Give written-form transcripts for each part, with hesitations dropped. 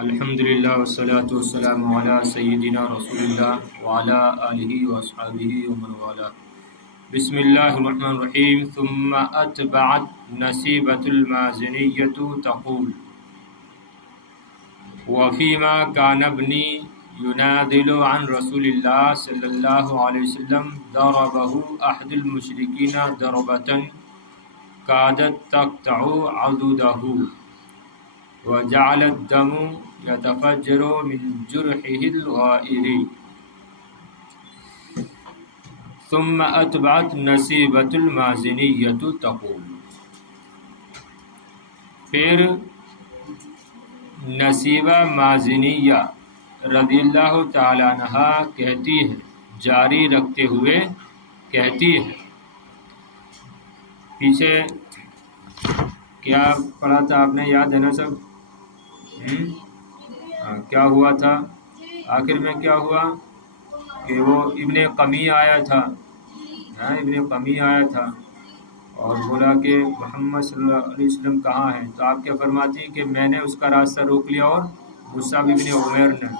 الحمدللہ والصلاة والسلام علی سیدنا رسول اللہ وعلی آلہ واصحابہ ومن والہ۔ بسم اللہ الرحمن الرحیم۔ ثم اتبعت نصیبۃ المازنیۃ تقول وفیما کان ابنی ینادل عن رسول اللہ صلی اللہ علیہ وسلم ضربہ احد المشرکین ضربۃ کادت تقطع عضدہ وجعل الدم يتفجر من جرحه الغائر ثم اتبعت نصیبۃ المازنیۃ تقول، پھر نصیبہ مازنیہ رضی اللہ تعالی عنہ کہتی ہے، جاری رکھتے ہوئے کہتی ہے۔ پیچھے کیا پڑھا تھا آپ نے، یاد ہے نا سب؟ کیا ہوا تھا آخر میں؟ کیا ہوا کہ وہ ابن قمی آیا تھا، ابن قمی آیا تھا اور بولا کہ محمد صلی اللہ علیہ وسلم کہاں ہیں؟ تو آپ کیا فرماتی ہیں کہ میں نے اس کا راستہ روک لیا اور مصعب ابن عمیر نے،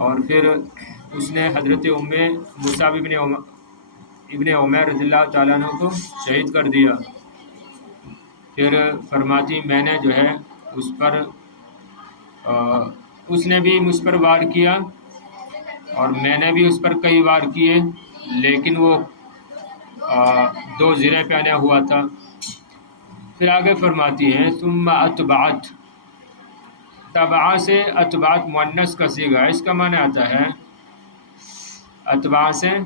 اور پھر اس نے حضرت مصعب ابن عمیر رضی اللہ تعالیٰ عنہ کو شہید کر دیا۔ پھر فرماتی میں نے جو ہے اس پر اس نے بھی مجھ پر وار کیا اور میں نے بھی اس پر کئی وار کیے، لیکن وہ دو زرے پہنا ہوا تھا۔ پھر آگے فرماتی ہے ثم اتبعت، تبع سے اتبعت مؤنث کا صیغہ، اس کا معنی آتا ہے اتباع سے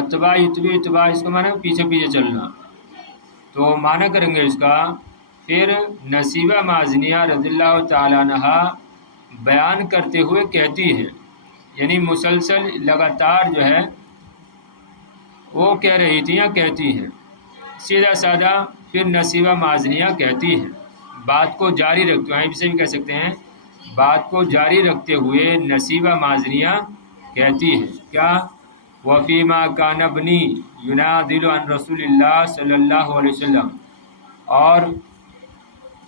اتباع یتبع، اتباع اس کا معنی پیچھے پیچھے چلنا۔ تو معنی کریں گے اس کا، پھر نصیبہ مازنیہ رضی اللہ تعالیٰ عنہ بیان کرتے ہوئے کہتی ہے، یعنی مسلسل لگاتار جو ہے وہ کہہ رہی تھی یا کہتی ہے، سیدھا سادہ پھر نصیبہ مازنیہ کہتی ہے، بات کو جاری رکھتے ہوئے، اسے بھی کہہ سکتے ہیں بات کو جاری رکھتے ہوئے نصیبہ مازنیہ کہتی ہے کیا؟ وفیما کان ابنی ینادل عن رسول اللہ صلی اللہ علیہ وسلم، اور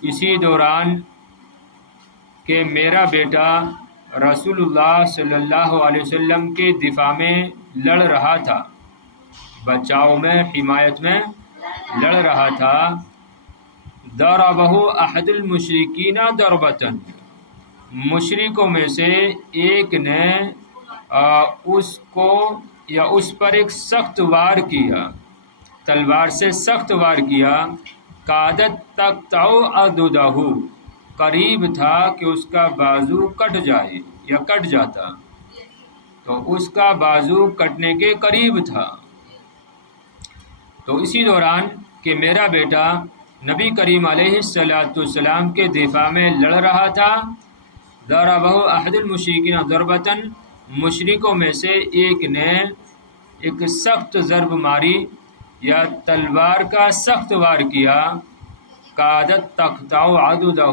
اسی دوران کہ میرا بیٹا رسول اللہ صلی اللہ علیہ وسلم کے دفاع میں لڑ رہا تھا، بچاؤ میں، حمایت میں لڑ رہا تھا۔ ضربہ احد المشرکین ضربۃ، مشرکوں میں سے ایک نے اس کو یا اس پر ایک سخت وار کیا، تلوار سے سخت وار کیا۔ کادت تقطع عضدہ، قریب تھا کہ اس کا بازو کٹ جائے یا کٹ جاتا، تو اس کا بازو کٹنے کے قریب تھا۔ تو اسی دوران کہ میرا بیٹا نبی کریم علیہ السلام کے دفاع میں لڑ رہا تھا، ضربہ احد المشرکین ضربۃ، مشرکوں میں سے ایک نے ایک سخت ضرب ماری یا تلوار کا سخت وار کیا۔ کادت تقطع عضدہ،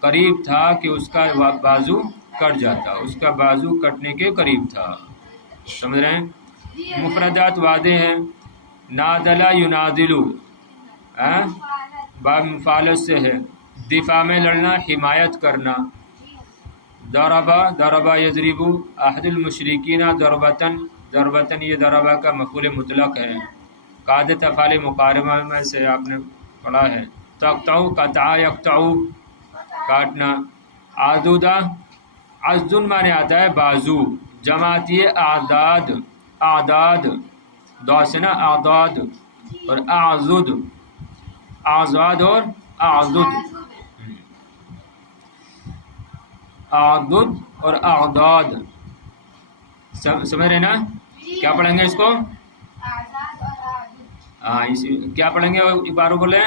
قریب تھا کہ اس کا بازو کٹ جاتا، اس کا بازو کٹنے کے قریب تھا۔ سمجھ رہے ہیں؟ مفردات واضح ہیں۔ نادلا ینادلو باب مفعول سے ہے، دفاع میں لڑنا، حمایت کرنا۔ ضربہ یضرب احد المشرکین ضربۃ، ضربۃ یہ ضربہ کا مفعول مطلق ہے۔ قادت افعال مقاربہ میں سے آپ نے پڑھا ہے۔ تقطع قطع یقطع، کاٹنا۔ عضدہ، عضد معنی آتا ہے بازو، جمع آتی ہے اعداد، اعداد دو سے نا، اعداد اور اعضد، اعضاد اور اعضد، اعضد اور اعداد، سمجھ رہے نا؟ کیا پڑھیں گے اس کو؟ کیا پڑھیں گے ایک بار بولے؟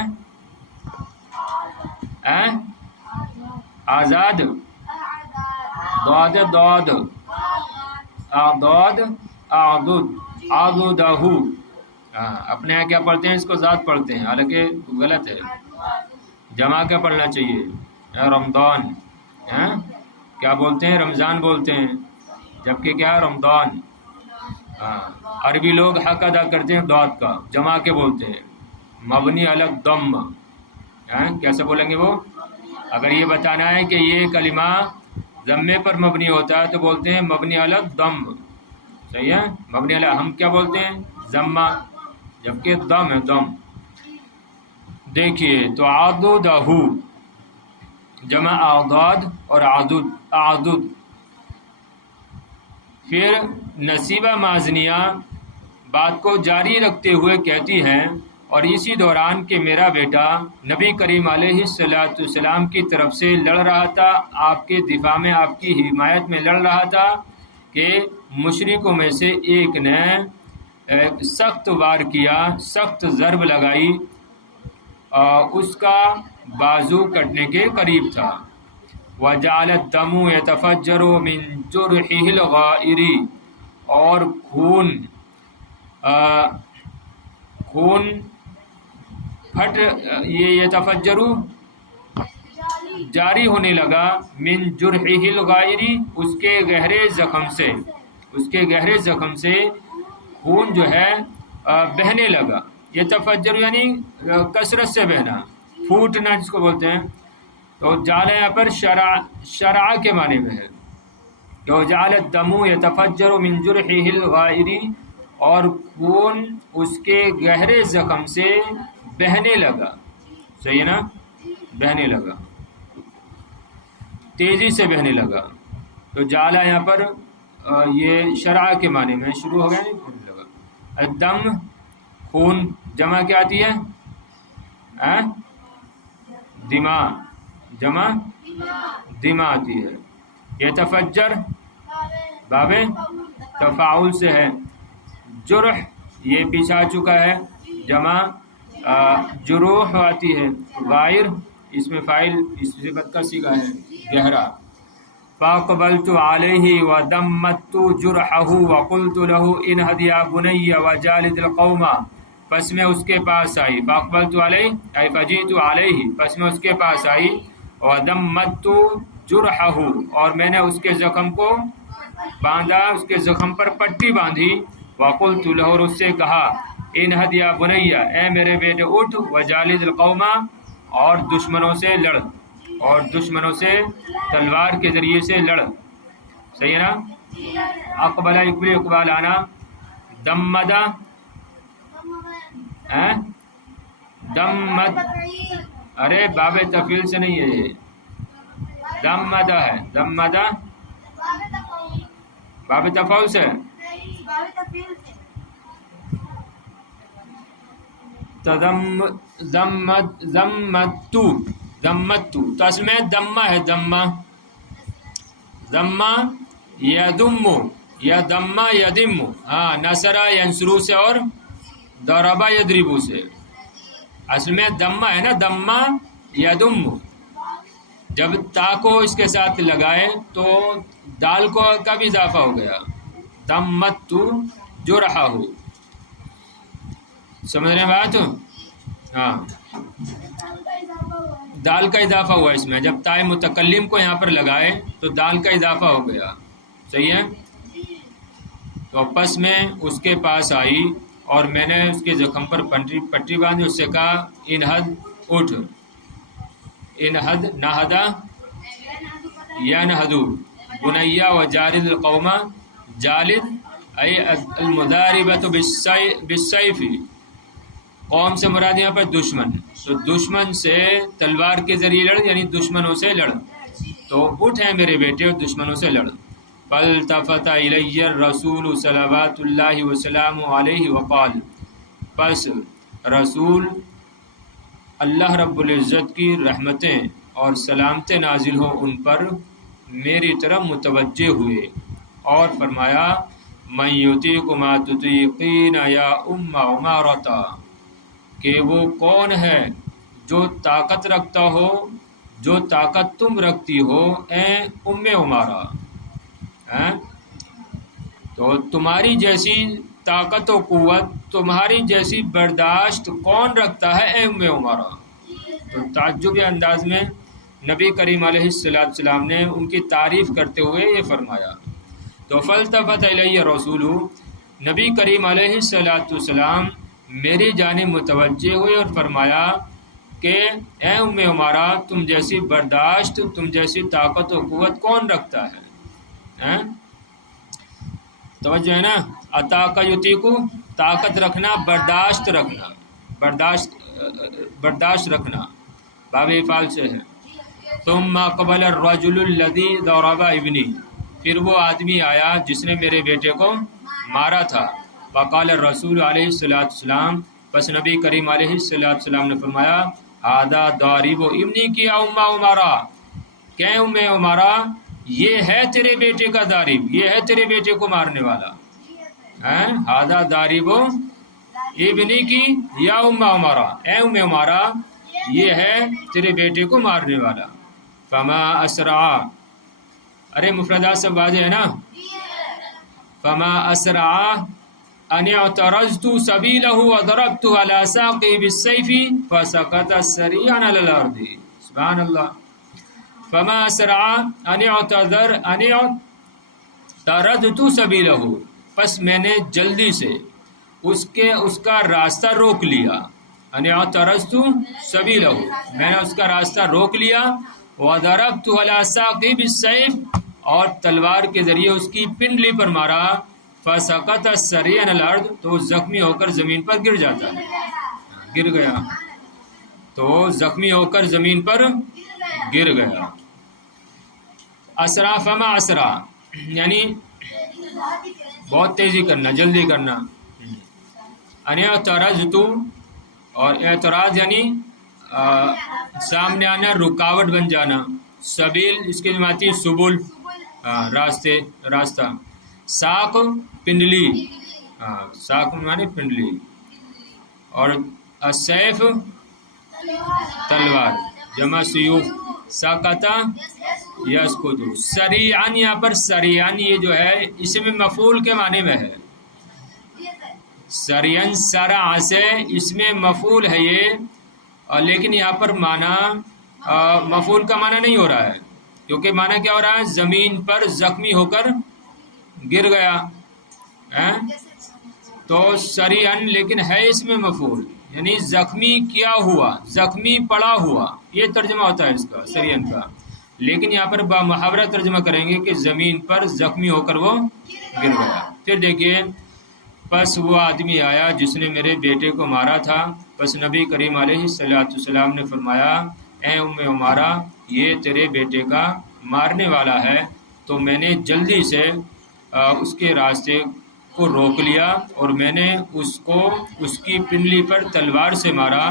آزاد، ضاد ضاد، اعداد، اعضد، عضدہ۔ اپنے یہاں کیا پڑھتے ہیں؟ اس کو ذات پڑھتے ہیں، حالانکہ غلط ہے، جمع کیا پڑھنا چاہیے؟ رمضان، کیا بولتے ہیں؟ رمضان بولتے ہیں، جبکہ کیا؟ رمضان۔ عربی لوگ حق ادا کرتے ہیں ضاد کا، جمع کے بولتے ہیں، مبنی علی الضم، کیسے بولیں گے وہ؟ اگر یہ بتانا ہے کہ یہ کلمہ ضمے پر مبنی ہوتا ہے تو بولتے ہیں مبنی علی الضم، صحیح ہے، مبنی علی، ہم کیا بولتے ہیں ضمہ، جبکہ دم ہے دم۔ دیکھیے تو عضدہ جمع اعضاد اور عضد۔ پھر نصیبہ مازنیہ بات کو جاری رکھتے ہوئے کہتی ہیں اور اسی دوران کہ میرا بیٹا نبی کریم علیہ السلام کی طرف سے لڑ رہا تھا، آپ کے دفاع میں، آپ کی حمایت میں لڑ رہا تھا کہ مشرکوں میں سے ایک نے سخت وار کیا، سخت ضرب لگائی، اس کا بازو کٹنے کے قریب تھا۔ وَجَعَلَ الدَّمُ يَتَفَجَّرُ مِن جُرْحِهِ الْغَائِرِ، اور خون پھٹ، یہ یتفجر جاری ہونے لگا، من جرحہ الغائری، اس کے گہرے زخم سے خون جو ہے بہنے لگا۔ یتفجر یعنی کثرت سے بہنا، پھوٹنا جس کو بولتے ہیں۔ تو جعل یہاں پر شرع کے معنی میں ہے، تو جعل الدم یتفجر من جرحہ الغائری، اور خون اس کے گہرے زخم سے بہنے لگا، صحیح ہے نا، بہنے لگا، تیزی سے بہنے لگا۔ تو جعل یہاں پر یہ شرع کے معنی میں شروع ہو گیا، نہیں بہنے لگا۔ الدم خون، جمع کیا آتی ہے دماء، جمع دماء آتی ہے۔ یتفجر باب تفاعل سے ہے۔ جرح یہ پیچھے آ چکا ہے، جمع جروح آتی ہے۔ غائر اس میں فاعل اس صفت کا صیغہ ہے گہرا۔ فاقبلت علیہ ودمت جرحہ وقلت له انہد یا بنی وجالد القوم، پس میں اس کے پاس آئی، فاقبلت علیہ ای فجیت علیہ، پس میں اس کے پاس آئی، ودمت جرحہ، اور میں نے اس کے زخم کو باندھا، اس کے زخم پر پٹی باندھی، وقلت له، اور اس سے کہا، انہد یا بنی، اے میرے بیٹے اٹھ، وجالد القوم، اور دشمنوں سے لڑ، اور دشمنوں سے تلوار کے ذریعے سے لڑ، صحیح ہے نا۔ اقبل اقبال آنا، دمدہ دمد، ارے باب تفعیل سے نہیں ہے یہ، دمدہ ہے، دمدہ باب تفعیل سے، ضمت، تو اصل میں دمہ ہے، دمہ یدم، یا دمہ یدم، ہاں، نصرہ ینصرو سے اور ضربہ یضربو سے، اصل میں دمہ ہے نا، دمہ یدم، جب تا کو اس کے ساتھ لگائے تو دال کو کا بھی اضافہ ہو گیا، دمت جرحہ، سمجھ رہے ہیں بات؟ ہاں، دال کا اضافہ ہوا اس میں، جب تائے متکلم کو یہاں پر لگائے تو دال کا اضافہ ہو گیا، صحیح ہے۔ تو پس میں اس کے پاس آئی اور میں نے اس کے زخم پر پٹی باندھی، اس سے کہا انہد اٹھ، انہد نہدا ینہدو، بنیا وجالد القوم، جالد ای المضاربۃ بالسیف، قوم سے مراد یہاں پر دشمن، تو دشمن سے تلوار کے ذریعے لڑ، یعنی دشمنوں سے لڑ، تو اٹھ ہے میرے بیٹے اور دشمنوں سے لڑ۔ فالتفت الی الرسول صلوات اللہ وسلام علیہ وقال، پس رسول اللہ رب العزت کی رحمتیں اور سلامتیں نازل ہو ان پر، میری طرف متوجہ ہوئے اور فرمایا، من یطیق ما تطیقین یا ام عمارۃ، کہ وہ کون ہے جو طاقت رکھتا ہو، جو طاقت تم رکھتی ہو اے ام عمارہ، تو تمہاری جیسی طاقت و قوت، تمہاری جیسی برداشت کون رکھتا ہے اے ام عمارہ۔ تو تعجب انداز میں نبی کریم علیہ السلام نے ان کی تعریف کرتے ہوئے یہ فرمایا۔ تو فالتفت الی رسول، نبی کریم علیہ السلام میری جانب متوجہ ہوئے اور فرمایا، کہ اے ام عمارہ تم جیسی برداشت، تم جیسی طاقت و قوت کون رکھتا ہے؟ توجہ ہے نا، عطا کا یتیکو، طاقت رکھنا، برداشت رکھنا، برداشت رکھنا باب افعال سے ہے۔ ثم قبل الرجل الذي ضرب ابنی، پھر وہ آدمی آیا جس نے میرے بیٹے کو مارا تھا۔ فقال الرسول علیہ السلام، پس نبی کریم علیہ السلام نے فرمایا ھذا ضارب ابنی کی ام عمارہ، کہ ام عمارہ یہ ہے تیرے بیٹے کا ضارب، یہ ہے تیرے بیٹے کو مارنے والا۔ ھذا ضارب ابنی کی یا ام عمارہ، اے ام عمارہ یہ ہے تیرے بیٹے کو مارنے والا۔ فما اسرع، ارے مفردات سب واضح ہے نا، فما اسرع ان اعترضت سبیلہ وضربت على ساقه بالسیف فسقط سریعا على الارض۔ سبحان اللہ۔ فما اسرع ان اعترضت سبیلہ، پس میں نے جلدی سے اس کا راستہ روک لیا۔ ان اعترضت سبیلہ، میں نے اس کا راستہ روک لیا۔ وضربت على ساقه بالسیف، اور تلوار کے ذریعے اس کی پنڈلی پر مارا۔ فسقط سریعا علی الارض، تو زخمی ہو کر زمین پر گر جاتا ہے، گر گیا، تو زخمی ہو کر زمین پر گر گیا۔ اسرع، فما اسرع یعنی بہت تیزی کرنا، جلدی کرنا۔ ان اعترضت، اور اعتراض یعنی سامنے آنا، رکاوٹ بن جانا۔ سبیل اس کے جماعتی سبل، راستہ۔ ساق پنڈلی، ساق معنی پنڈلی، اور السیف تلوار، جمع سیوف۔ ساقتا یسقط، سریعاً، یہاں پر سریعاً یہ جو ہے اسم مفعول کے معنی میں ہے۔ سریعاً سرع سے اسم مفعول ہے یہ، لیکن یہاں پر معنی مفعول کا معنی نہیں ہو رہا ہے، کیونکہ معنی کیا ہو رہا ہے؟ زمین پر زخمی ہو کر گر گیا، تو سریعاً لیکن ہے اس میں مفعول، یعنی زخمی کیا ہوا، زخمی پڑا ہوا، یہ ترجمہ ہوتا ہے اس کا سریعاً کا۔ لیکن یہاں پر با محاورہ ترجمہ کریں گے کہ زمین پر زخمی ہو کر وہ گر گیا۔ پھر دیکھیے، پس وہ آدمی آیا جس نے میرے بیٹے کو مارا تھا، پس نبی کریم علیہ السلام نے فرمایا اے ام عمارہ یہ تیرے بیٹے کا مارنے والا ہے۔ تو میں نے جلدی سے اس کے راستے کو روک لیا، اور میں نے اس کو اس کی پنڈلی پر تلوار سے مارا،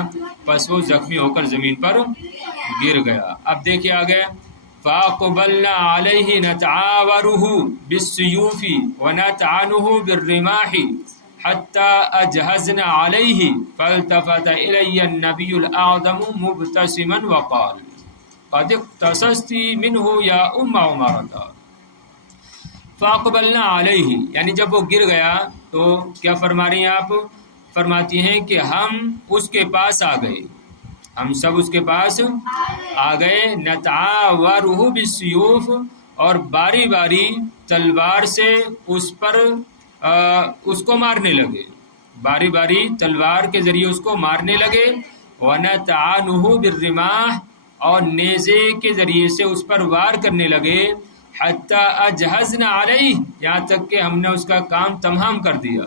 پس وہ زخمی ہو کر زمین پر گر گیا۔ اب دیکھیے آگے، فَأَقْبَلْنَا عَلَيْهِ نَتَعَاوَرُهُ بِالسُّيُوفِ وَنَطْعَنُهُ بِالرِّمَاحِ حَتَّى أَجْهَزْنَا عَلَيْهِ فَالْتَفَتَ إِلَيَّ النَّبِيُّ الْأَعْظَمُ مُبْتَسِمًا وَقَالَ قَدِ اقْتَصَصْتِ مِنْهُ يَا أُمَّ عُمَارَةَ۔ فَأَقْبَلْنَا عَلَيْهِ، یعنی جب وہ گر گیا تو کیا فرما رہی ہیں آپ؟ فرماتی ہیں کہ ہم اس کے پاس آ گئے، ہم سب اس کے پاس آ گئے۔ نتعاورہ بالسیوف، اور باری باری تلوار سے اس پر اس کو مارنے لگے، باری باری تلوار کے ذریعے اس کو مارنے لگے۔ ونطعنہ بالرماح، اور نیزے کے ذریعے سے اس پر وار کرنے لگے۔ حتی اجہزنا علیہ، یہاں تک کہ ہم نے اس کا کام تمام کر دیا،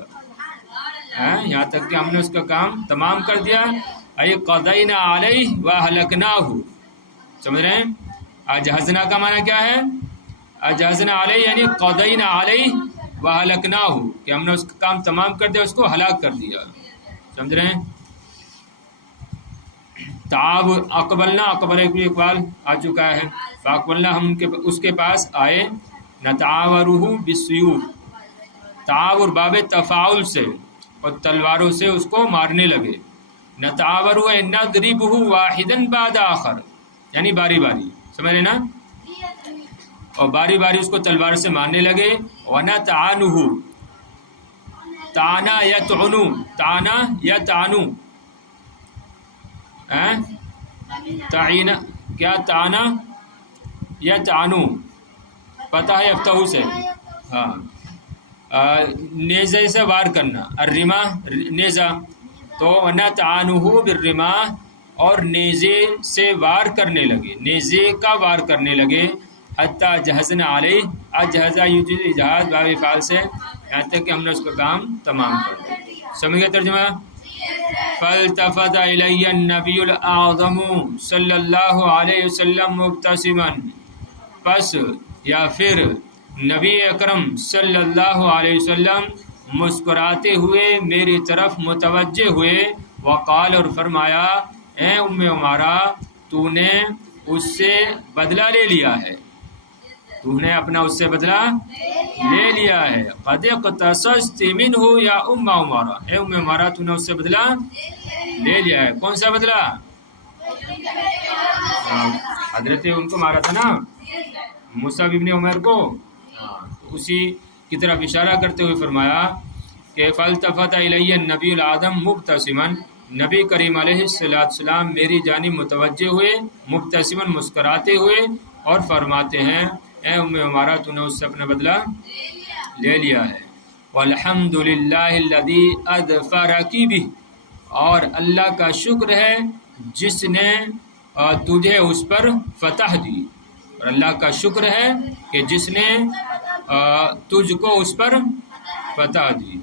یہاں تک کہ ہم نے اس کا کام تمام کر دیا۔ ای قضینا علیہ واہلکناہ، سمجھ رہے ہیں؟ اجہزنا کا معنی کیا ہے؟ اجہزنا علیہ یعنی قضینا علیہ واہلکناہ، کہ ہم نے اس کا کام تمام کر دیا، اس کو ہلاک کر دیا، سمجھ رہے ہیں؟ اقبلنا، اقبل اقبال آ چکا ہے۔ فاقبلنا، ہم اس کے پاس آئے۔ نتعاورہ بالسیوف، تعاور باب تفاعل سے، اور تلواروں سے اس کو مارنے لگے۔ نتعاورہ نضربہ واحدا بعد آخر، یعنی باری باری، سمجھ رہے نا؟ اور باری باری اس کو تلوار سے مارنے لگے۔ ونطعنہ، تعنا یطعنو، تعنا یطعنو، تعینہ کیا؟ تعنا یطعنو، پتہ ہے افتہو سے، ہاں، نیزے سے وار کرنا، الرماح نیزہ، تو نطعنہ بالرماح، اور نیزے سے وار کرنے لگے، نیزے کا وار کرنے لگے، حتیٰ جہزنا علیہ، اجہزہ یجہز اجہاز باب فعال سے، یہاں تک کہ ہم نے اس کا کام تمام کر دیا۔ سمجھ گئے ترجمہ؟ فالتفت الی النبی الاعظم صلی اللہ علیہ وسلم مبتسما، پس یا پھر نبی اکرم صلی اللہ علیہ وسلم مسکراتے ہوئے میری طرف متوجہ ہوئے، وقال، اور فرمایا، اے ام عمارہ، تو نے اس سے بدلہ لے لیا ہے، تو نے اپنا اس سے بدلہ لے لیا ہے۔ قد اقتصصت منہ یا ام عمارہ، اے ام عمارہ، تو نے اس سے بدلہ لے لیا ہے۔ کون سا بدلہ؟ حضرت ان کو مارا تھا نا، مصعب ابن عمر کو، اسی کی طرف اشارہ کرتے ہوئے فرمایا کہ فالتفت الی النبی الاعظم مبتسما، نبی کریم علیہ السلام میری جانب متوجہ ہوئے، مبتسما مسکراتے ہوئے، اور فرماتے ہیں، اے ام عمارہ، تو نے اس سے اپنا بدلہ لے لیا ہے۔ والحمد للہ الذی اظفرک بہ، اور اللہ کا شکر ہے جس نے تجھے اس پر فتح دی، اور اللہ کا شکر ہے کہ جس نے تجھ کو اس پر فتح دی۔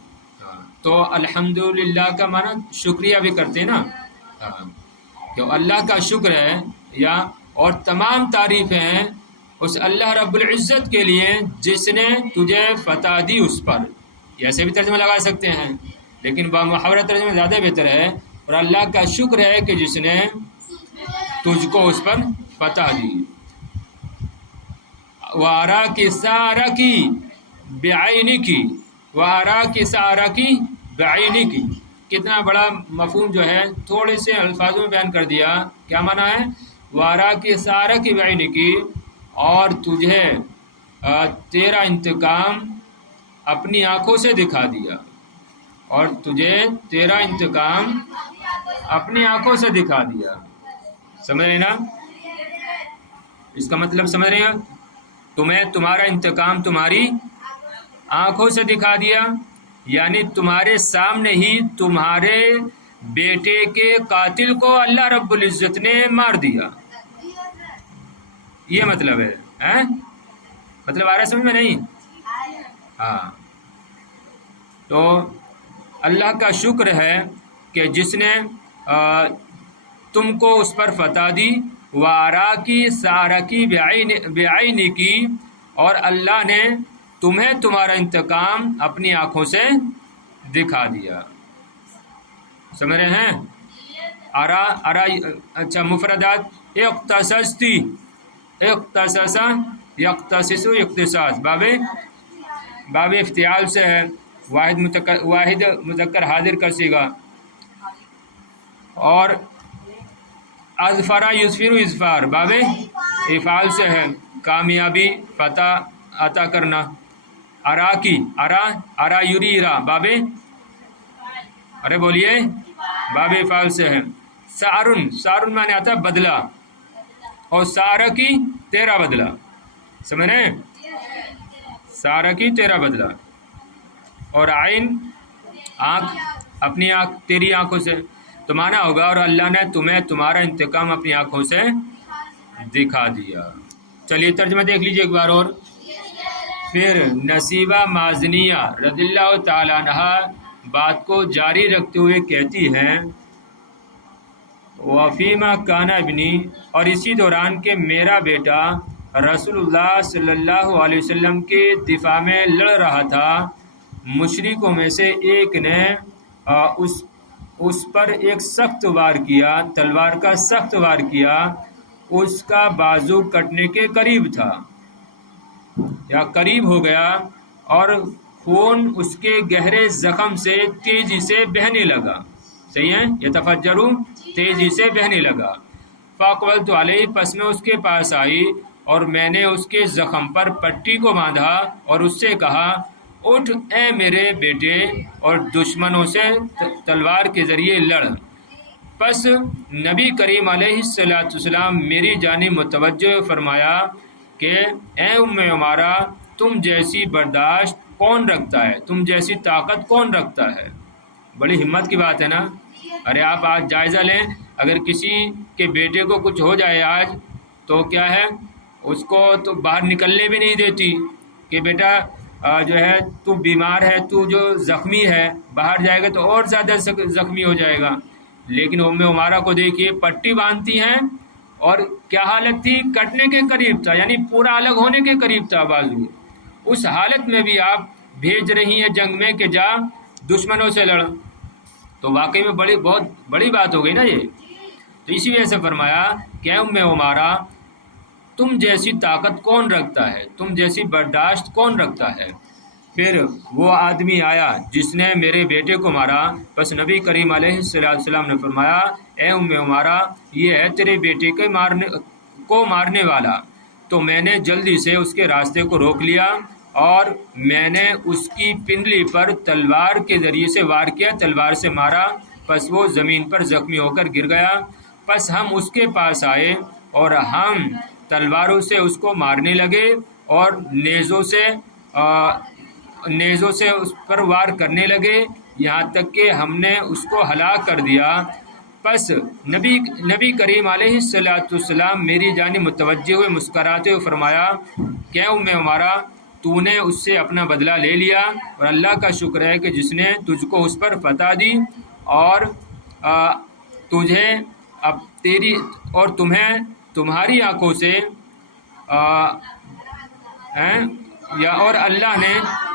تو الحمدللہ کا معنی شکریہ بھی کرتے ہیں نا، کہ اللہ کا شکر ہے، یا اور تمام تعریفیں ہیں اس اللہ رب العزت کے لیے جس نے تجھے فتح دی اس پر۔ ایسے بھی ترجمہ لگا سکتے ہیں، لیکن بامحاورہ ترجمہ زیادہ بہتر ہے، اور اللہ کا شکر ہے کہ جس نے تجھ کو اس پر فتح دی۔ وَأَرَاكِ سَارَكِ بِعَيْنِكِ، وَأَرَاكِ سَارَكِ بِعَيْنِكِ، کتنا بڑا مفہوم جو ہے تھوڑے سے الفاظوں میں بیان کر دیا۔ کیا معنی ہے؟ وَأَرَاكِ سَارَكِ بِعَيْنِكِ، اور تجھے تیرا انتقام اپنی آنکھوں سے دکھا دیا، اور تجھے تیرا انتقام اپنی آنکھوں سے دکھا دیا۔ سمجھ رہے نا اس کا مطلب؟ سمجھ رہے ہیں؟ تمہیں تمہارا انتقام تمہاری آنکھوں سے دکھا دیا، یعنی تمہارے سامنے ہی تمہارے بیٹے کے قاتل کو اللہ رب العزت نے مار دیا، یہ مطلب ہے۔ مطلب آ رہا ہے سمجھ میں؟ نہیں؟ ہاں، تو اللہ کا شکر ہے کہ جس نے تم کو اس پر فتح دی، وَأَرَاكِ سَارَكِ بِعَيْنِكِ، اور اللہ نے تمہیں تمہارا انتقام اپنی آنکھوں سے دکھا دیا۔ سمجھ رہے ہیں؟ اچھا، مفردات، اقتصصتی، اقتصص، یقتصص، اقتصاص، باب افتعال سے ہے، واحد مذکر حاضر کا صیغہ، اور اظفرا یظفر اظفار باب افعال سے ہے، کامیابی، فتح عطا کرنا۔ اراکی، ارا یری ارا، ارے بولیے، باب افعال سے ہے۔ سارن مانے آتا بدلہ، اور سارکی تیرا بدلہ، سمجھ رہے ہیں؟ سارکی تیرا بدلہ، اور عین آنکھ، اپنی آنکھ، تیری آنکھوں سے تو مانا ہوگا، اور اللہ نے تمہیں تمہارا انتقام اپنی آنکھوں سے دکھا دیا۔ چلیے ترجمہ دیکھ لیجیے ایک بار اور۔ پھر نصیبہ مازنیہ رضی اللہ تعالیٰ عنہ بات کو جاری رکھتے ہوئے کہتی ہیں، وفیما کانا ابنی، اور اسی دوران کہ میرا بیٹا رسول اللہ صلی اللہ علیہ وسلم کے دفاع میں لڑ رہا تھا، مشرکوں میں سے ایک نے اس پر ایک سخت وار کیا، تلوار کا سخت وار کیا، اس کا بازو کٹنے کے قریب تھا یا قریب ہو گیا، اور خون اس کے گہرے زخم سے تیزی سے بہنے لگا۔ صحیح ہے؟ یتفجرو، تیزی سے بہنے لگا۔ فاقبلت علیہ، پس میں اس کے پاس آئی، اور میں نے اس کے زخم پر پٹی کو باندھا، اور اس سے کہا، اٹھ اے میرے بیٹے، اور دشمنوں سے تلوار کے ذریعے لڑ۔ پس نبی کریم علیہ السلام میری جانب متوجہ فرمایا کہ اے ام عمارہ، تم جیسی برداشت کون رکھتا ہے، تم جیسی طاقت کون رکھتا ہے؟ بڑی ہمت کی بات ہے نا۔ ارے آپ آج جائزہ لیں اگر کسی کے بیٹے کو کچھ ہو جائے آج تو کیا ہے، اس کو تو باہر نکلنے بھی نہیں دیتی کہ بیٹا جو ہے تو بیمار ہے، تو جو زخمی ہے، باہر جائے گا تو اور زیادہ زخمی ہو جائے گا۔ لیکن ام عمارہ کو دیکھیے، پٹی باندھتی ہیں اور کیا حالت تھی، کٹنے کے قریب تھا، یعنی پورا الگ ہونے کے قریب تھا بازو، اس حالت میں بھی آپ بھیج رہی ہیں جنگ میں کہ جا دشمنوں سے لڑ، تو واقعی میں بہت بڑی بات ہو گئی نا یہ۔ تو اسی وجہ سے فرمایا کہ اے ام عمارہ، تم جیسی طاقت کون رکھتا ہے، تم جیسی برداشت کون رکھتا ہے۔ پھر وہ آدمی آیا جس نے میرے بیٹے کو مارا، بس نبی کریم علیہ السلام نے فرمایا اے ام عمارہ، یہ ہے تیرے بیٹے کو مارنے والا۔ تو میں نے جلدی سے اس کے راستے کو روک لیا اور میں نے اس کی پنڈلی پر تلوار کے ذریعے سے وار کیا، تلوار سے مارا، پس وہ زمین پر زخمی ہو کر گر گیا۔ پس ہم اس کے پاس آئے اور ہم تلواروں سے اس کو مارنے لگے اور نیزوں سے اس پر وار کرنے لگے، یہاں تک کہ ہم نے اس کو ہلاک کر دیا۔ پس نبی کریم علیہ السلام میری جانب متوجہ ہوئے، مسکراتے ہوئے فرمایا کہ ام عمارہ، تو نے اس سے اپنا بدلہ لے لیا، اور اللہ کا شکر ہے کہ جس نے تجھ کو اس پر فتح دی اور تجھے اب تیری اور تمہیں تمہاری آنکھوں سے اور اللہ نے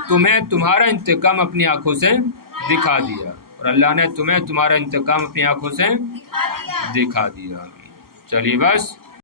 تمہیں تمہارا انتقام اپنی آنکھوں سے دکھا دیا، اور اللہ نے تمہیں تمہارا انتقام اپنی آنکھوں سے دکھا دیا۔ چلیے بس